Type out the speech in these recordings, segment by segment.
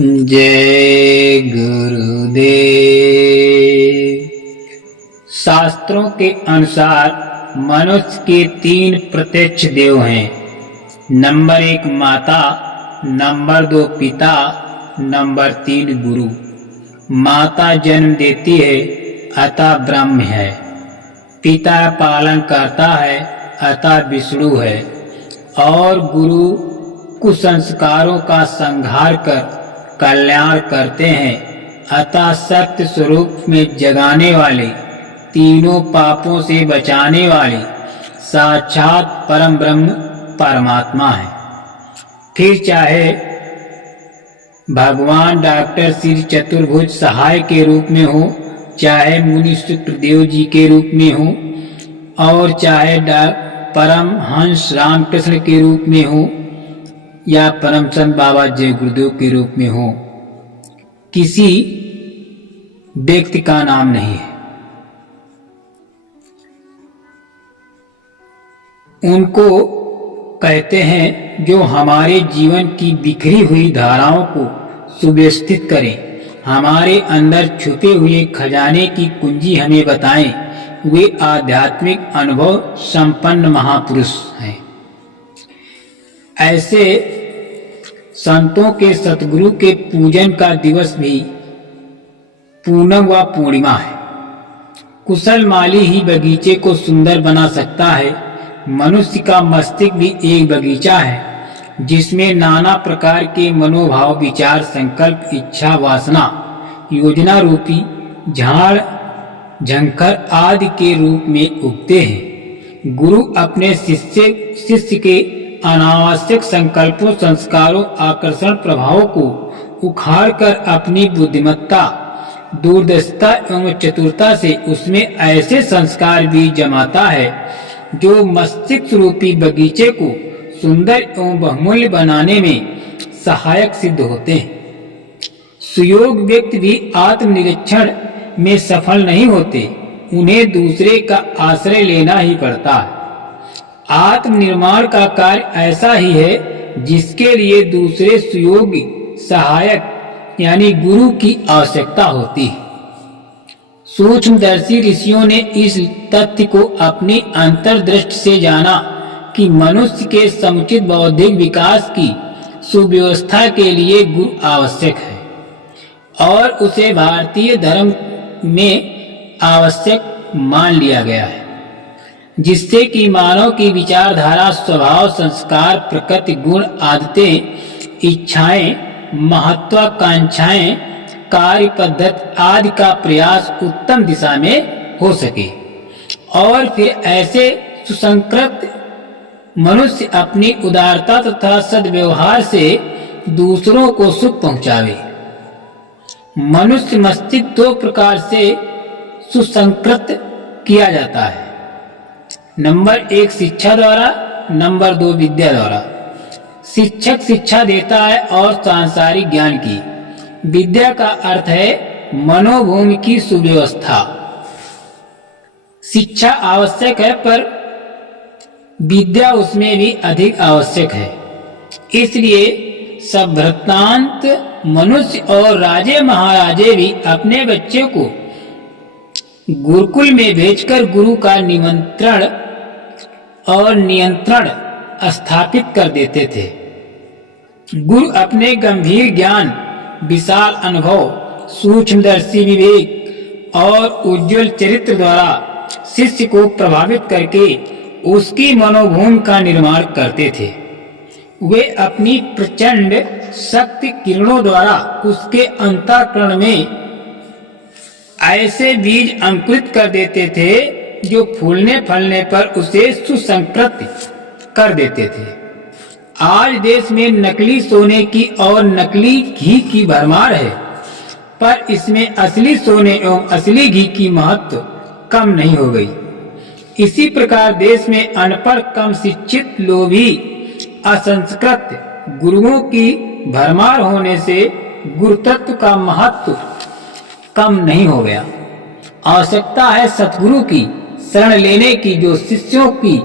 जय गुरुदेव। शास्त्रों के अनुसार मनुष्य के 3 प्रत्यक्ष देव हैं। नंबर 1 माता, नंबर 2 पिता, नंबर 3 गुरु। माता जन्म देती है अतः ब्रह्म है। पिता पालन करता है अतः विष्णु है। और गुरु कुसंस्कारों का संहार कर कल्याण करते हैं अतः सत्य स्वरूप में जगाने वाले, तीनों पापों से बचाने वाले साक्षात परम ब्रह्म परमात्मा है। फिर चाहे भगवान डॉक्टर श्री चतुर्भुज सहाय के रूप में हो, चाहे मुनि शुक्रदेव जी के रूप में हो, और चाहे परम हंस रामकृष्ण के रूप में हो, या परम संत बाबा जय गुरुदेव के रूप में हो, किसी व्यक्ति का नाम नहीं है। उनको कहते हैं जो हमारे जीवन की बिखरी हुई धाराओं को सुव्यवस्थित करें, हमारे अंदर छुपे हुए खजाने की कुंजी हमें बताएं। वे आध्यात्मिक अनुभव संपन्न महापुरुष हैं। ऐसे संतों के सतगुरु के पूजन का दिवस भी पूनम व पूर्णिमा है। कुशल माली ही बगीचे को सुंदर बना सकता है। मनुष्य का मस्तिष्क भी एक बगीचा है जिसमें नाना प्रकार के मनोभाव, विचार, संकल्प, इच्छा, वासना, योजना रूपी झाड़ झंकर आदि के रूप में उगते हैं। गुरु अपने शिष्य के अनावश्यक संकल्पों, संस्कारों, आकर्षण प्रभावों को उखाड़कर अपनी बुद्धिमत्ता, दूरदर्शिता एवं चतुरता से उसमें ऐसे संस्कार भी जमाता है जो मस्तिष्क रूपी बगीचे को सुंदर एवं बहुमूल्य बनाने में सहायक सिद्ध होते हैं। सुयोग व्यक्ति भी आत्मनिरीक्षण में सफल नहीं होते, उन्हें दूसरे का आश्रय लेना ही पड़ता है। आत्मनिर्माण का कार्य ऐसा ही है जिसके लिए दूसरे सुयोगी सहायक यानी गुरु की आवश्यकता होती है। सूक्ष्मदर्शी ऋषियों ने इस तथ्य को अपनी अंतर्दृष्टि से जाना कि मनुष्य के समुचित बौद्धिक विकास की सुव्यवस्था के लिए गुरु आवश्यक है, और उसे भारतीय धर्म में आवश्यक मान लिया गया है, जिससे कि मानव की विचारधारा, स्वभाव, संस्कार, प्रकृति, गुण, आदतें, इच्छाएं, महत्वाकांक्षाएं, कार्य पद्धति आदि का प्रयास उत्तम दिशा में हो सके, और फिर ऐसे सुसंस्कृत मनुष्य अपनी उदारता तथा सद्व्यवहार से दूसरों को सुख पहुंचावे। मनुष्य मस्तिष्क 2 प्रकार से सुसंस्कृत किया जाता है। नंबर 1 शिक्षा द्वारा, नंबर 2 विद्या द्वारा। शिक्षक शिक्षा देता है और सांसारिक ज्ञान की। विद्या का अर्थ है मनोभूमि की सुव्यवस्था। शिक्षा आवश्यक है पर विद्या उसमें भी अधिक आवश्यक है। इसलिए सभ्रांत मनुष्य और राजे महाराजे भी अपने बच्चे को गुरुकुल में भेजकर गुरु का निमंत्रण और नियंत्रण स्थापित कर देते थे। गुरु अपने गंभीर ज्ञान, विशाल अनुभव, सूक्ष्मदर्शी विवेक और उज्जवल चरित्र द्वारा शिष्य को प्रभावित करके उसकी मनोभूमि का निर्माण करते थे। वे अपनी प्रचंड शक्ति किरणों द्वारा उसके अंतःकरण में ऐसे बीज अंकुरित कर देते थे जो फूलने फलने पर उसे सुसंस्कृत कर देते थे। आज देश में नकली सोने की और नकली घी की भरमार है, पर इसमें असली सोने एवं असली घी की महत्व कम नहीं हो गई। इसी प्रकार देश में अनपढ़, कम शिक्षित, लोभी, असंस्कृत गुरुओं की भरमार होने से गुरुतत्व का महत्व कम नहीं हो गया। आवश्यकता है सतगुरु की शरण लेने की, जो शिष्यों की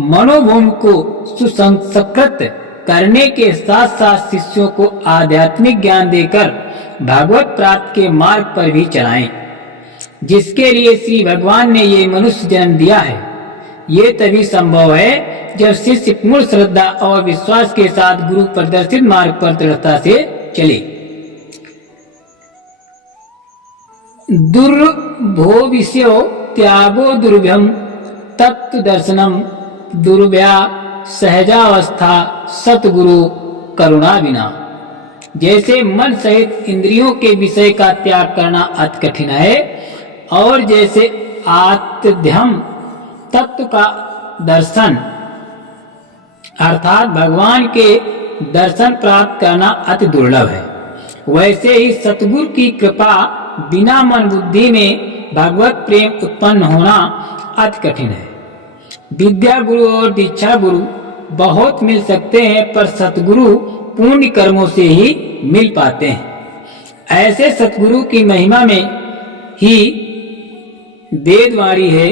मनोभूमि को सुसंस्कृत करने के साथ साथ शिष्यों को आध्यात्मिक ज्ञान देकर भागवत प्राप्त के मार्ग पर भी चलाएं, जिसके लिए श्री भगवान ने ये मनुष्य जन्म दिया है। ये तभी संभव है जब शिष्य पूर्ण श्रद्धा और विश्वास के साथ गुरु प्रदर्शित मार्ग पर दृढ़ता से चले। दुर्भो विषयो त्यागो दुर्भ्यम तत्व दर्शनम दुर्व्या सहजावस्था सतगुरु करुणा बिना। जैसे मन सहित इंद्रियों के विषय का त्याग करना अति कठिन है, और जैसे आत्मध्यम तत्व का दर्शन अर्थात भगवान के दर्शन प्राप्त करना अति दुर्लभ है, वैसे ही सतगुरु की कृपा बिना मन बुद्धि में भगवत प्रेम उत्पन्न होना अति कठिन है। विद्या गुरु और दीक्षा गुरु बहुत मिल सकते हैं, पर सतगुरु पुण्य कर्मों से ही मिल पाते हैं। ऐसे सतगुरु की महिमा में ही वेदवाणी है,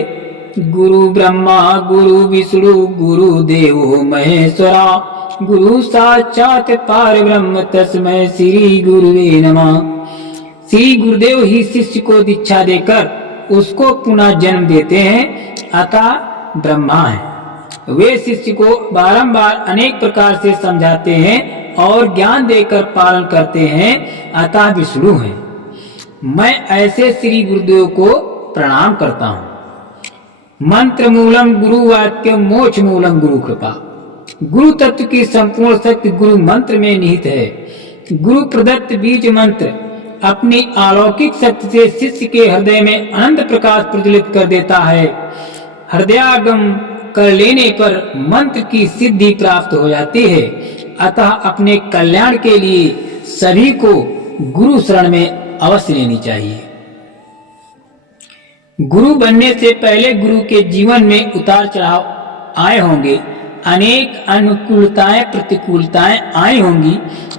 गुरु ब्रह्मा गुरु विष्णु गुरु देवो महेश्वरा गुरु साक्षात पार ब्रह्म तस्मै श्री गुरुवे नमः। श्री गुरुदेव ही शिष्य को दीक्षा देकर उसको पुनः जन्म देते हैं, अतः ब्रह्मा है। वे शिष्य को बारंबार अनेक प्रकार से समझाते हैं और ज्ञान देकर पालन करते हैं, अतः विष्णु है। मैं ऐसे श्री गुरुदेव को प्रणाम करता हूँ। मंत्र मूलम गुरु वाक्य मोक्ष मूलम गुरु कृपा। गुरु तत्व की संपूर्ण शक्ति गुरु मंत्र में निहित है। गुरु प्रदत्त बीज मंत्र अपनी अलौकिक शक्ति से शिष्य के हृदय में अनंत प्रकाश प्रज्वलित कर देता है। हृदयागम कर लेने पर मंत्र की सिद्धि प्राप्त हो जाती है। अतः अपने कल्याण के लिए सभी को गुरु शरण में अवश्य लेनी चाहिए। गुरु बनने से पहले गुरु के जीवन में उतार चढ़ाव आए होंगे, अनेक अनुकूलताएं प्रतिकूलताएं आई होंगी।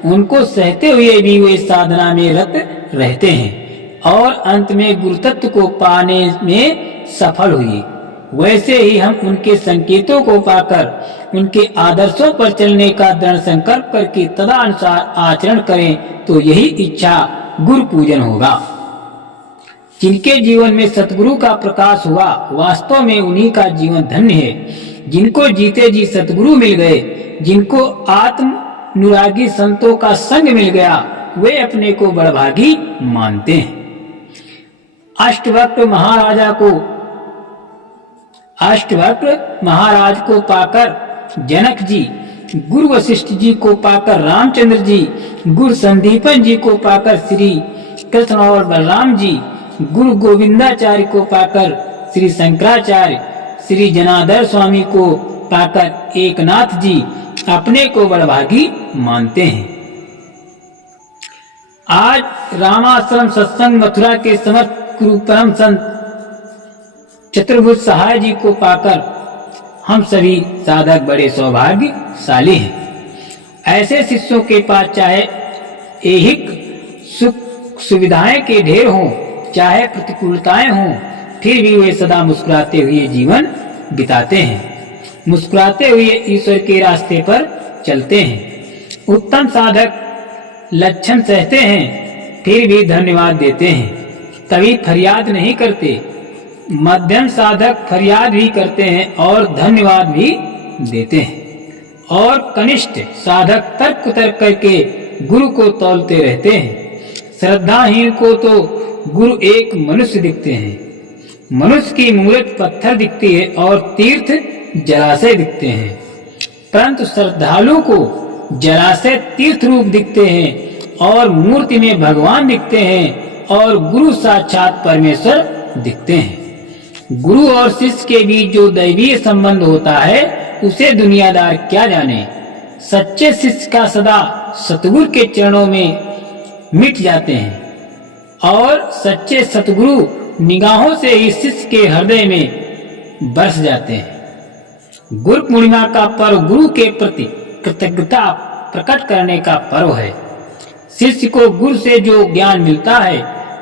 उनको सहते हुए भी वे साधना में रत रहते हैं और अंत में गुरु तत्व को पाने में सफल हुए। वैसे ही हम उनके संकेतों को पाकर उनके आदर्शों पर चलने का दृढ़ संकल्प करके तदनुसार आचरण करें तो यही इच्छा गुरु पूजन होगा। जिनके जीवन में सतगुरु का प्रकाश हुआ, वास्तव में उन्हीं का जीवन धन्य है। जिनको जीते जी सतगुरु मिल गए, जिनको आत्म अनुरागी संतों का संग मिल गया, वे अपने को बड़भागी मानते हैं। अष्टवक्र महाराज को पाकर जनक जी, गुरु वशिष्ठ जी को पाकर रामचंद्र जी, गुरु संदीपन जी को पाकर श्री कृष्ण और बलराम जी, गुरु गोविंदाचार्य को पाकर श्री शंकराचार्य, श्री जनार्दन स्वामी को पाकर एकनाथ जी अपने को बड़भागी मानते हैं। आज रामाश्रम सत्संग मथुरा के समर्थ गुरु परम संत चतुर्भुज सहाय जी को पाकर हम सभी साधक बड़े सौभाग्यशाली हैं। ऐसे शिष्यों के पास चाहे ऐहिक सुख सुविधाएं के ढेर हों, चाहे प्रतिकूलताएं हों, फिर भी वे सदा मुस्कुराते हुए जीवन बिताते हैं। मुस्कुराते हुए ईश्वर के रास्ते पर चलते हैं। उत्तम साधक लक्षण सहते हैं, फिर भी धन्यवाद देते हैं, कभी फरियाद नहीं करते। मध्यम साधक फरियाद भी करते हैं और धन्यवाद भी देते हैं, और कनिष्ठ साधक तर्क करके गुरु को तौलते रहते हैं। श्रद्धाहीन को तो गुरु एक मनुष्य दिखते हैं। मनुष्य की मूर्त पत्थर दिखती है और तीर्थ जलाशय दिखते हैं, परंतु श्रद्धालु को जलाशय तीर्थ रूप दिखते हैं और मूर्ति में भगवान दिखते हैं और गुरु साक्षात परमेश्वर दिखते हैं। गुरु और शिष्य के बीच जो दैवीय संबंध होता है उसे दुनियादार क्या जाने। सच्चे शिष्य का सदा सतगुरु के चरणों में मिट जाते हैं और सच्चे सतगुरु निगाहों से ही शिष्य के हृदय में बरस जाते हैं। गुरु पूर्णिमा का पर्व गुरु के प्रति कृतज्ञता प्रकट करने का पर्व है। शिष्य को गुरु से जो ज्ञान मिलता है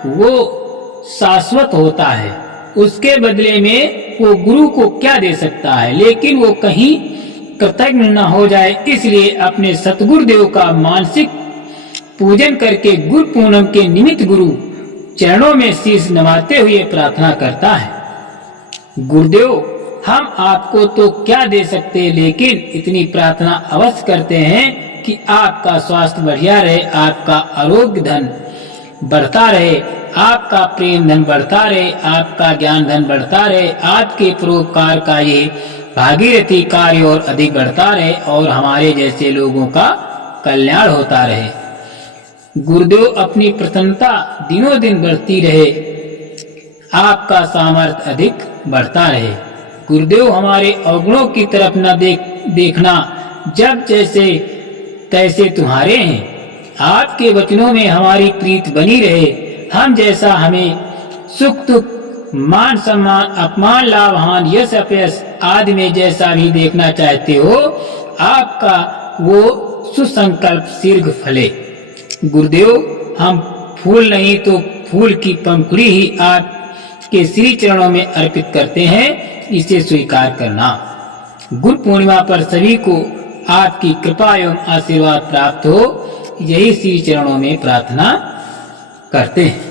वो शाश्वत होता है। उसके बदले में वो गुरु को क्या दे सकता है, लेकिन वो कहीं कृतज्ञ न हो जाए, इसलिए अपने सतगुरुदेव का मानसिक पूजन करके गुरु पूनम के निमित्त गुरु चरणों में शीश नवाते हुए प्रार्थना करता है। गुरुदेव, हम आपको तो क्या दे सकते, लेकिन इतनी प्रार्थना अवश्य करते हैं कि आपका स्वास्थ्य बढ़िया रहे, आपका आरोग्य धन बढ़ता रहे, आपका प्रेम धन बढ़ता रहे, आपका ज्ञान धन बढ़ता रहे, आपके परोपकार का ये भागीरथी कार्य और अधिक बढ़ता रहे और हमारे जैसे लोगों का कल्याण होता रहे। गुरुदेव, अपनी प्रसन्नता दिनों दिन बढ़ती रहे, आपका सामर्थ्य अधिक बढ़ता रहे। गुरुदेव, हमारे अवगुणों की तरफ न देखना, जब जैसे तैसे तुम्हारे हैं। आपके वचनों में हमारी प्रीत बनी रहे। हम जैसा हमें सुख दुख, मान सम्मान, अपमान, लाभ हान, यश अपयश आदि में जैसा भी देखना चाहते हो, आपका वो सुसंकल्प शीघ्र फले। गुरुदेव, हम फूल नहीं तो फूल की पंखुड़ी ही आपके श्री चरणों में अर्पित करते हैं, इसे स्वीकार करना। गुरु पूर्णिमा पर सभी को आपकी कृपा एवं आशीर्वाद प्राप्त हो, यही श्री चरणों में प्रार्थना करते हैं।